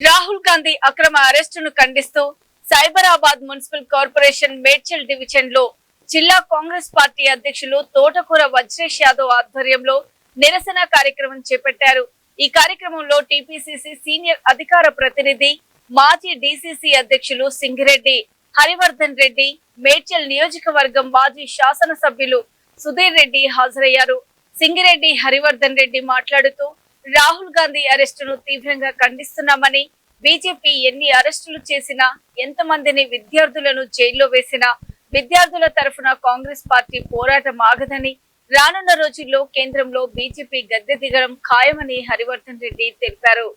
రాహుల్ గాంధీ అక్రమ అరెస్టును ఖండిస్తూ Cyberabad municipal corporation Medchal division లో జిల్లా కాంగ్రెస్ పార్టీ అధ్యక్షులు తోటకూర వజ్రేష్ యాదవ్ ఆధ్వర్యంలో నిరసన కార్యక్రమం చేపట్టారు। ఈ కార్యక్రమంలో టీపీసీసీ సీనియర్ అధికార ప్రతినిధి మాజీ డీసీసీ అధ్యక్షులు సింగిరెడ్డి హరివర్ధన్ రెడ్డి, మేడ్చల్ నియోజకవర్గం మాజీ శాసన సభ్యులు సుధీర్ రెడ్డి హాజరయ్యారు। సింగిరెడ్డి హరివర్ధన్ రెడ్డి మాట్లాడుతూ రాహుల్ గాంధీ అరెస్టును తీవ్రంగా ఖండిస్తున్నామని, బీజేపీ ఎన్ని అరెస్టులు చేసినా, ఎంతమందిని విద్యార్థులను జైల్లో వేసినా విద్యార్థుల తరఫున కాంగ్రెస్ పార్టీ పోరాటం ఆగదని, రానున్న రోజుల్లో కేంద్రంలో బీజేపీ గద్దె దిగడం ఖాయమని హరివర్ధన్ రెడ్డి తెలిపారు।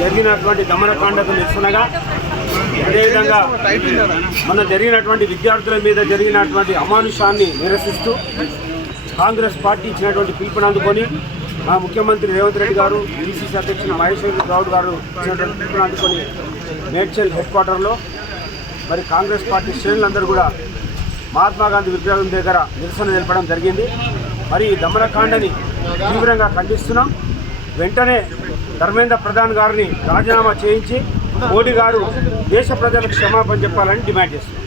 జరిగినటువంటి దమనకాండకు నిరసనగా, అదేవిధంగా మన జరిగినటువంటి విద్యార్థుల మీద జరిగినటువంటి అమానుషాన్ని నిరసిస్తూ కాంగ్రెస్ పార్టీ ఇచ్చినటువంటి పిలుపుని అందుకొని మా ముఖ్యమంత్రి రేవంత్ రెడ్డి గారు, డీసీసీ అధ్యక్షులు మహేశ్వర్ గౌడ్ గారు ఇచ్చినటువంటి పిలుపుని అందుకొని మేడ్చల్ హెడ్ క్వార్టర్లో మరి కాంగ్రెస్ పార్టీ శ్రేణులందరూ కూడా మహాత్మా గాంధీ విగ్రహం దగ్గర నిరసన తెలపడం జరిగింది। మరి ఈ దమనకాండని తీవ్రంగా ఖండిస్తున్నాం। వెంటనే ధర్మేంద్ర ప్రధాన్ గారిని రాజీనామా చేయించి మోడీ గారు దేశ ప్రజలకు క్షమాపణ చెప్పాలని డిమాండ్ చేస్తున్నారు।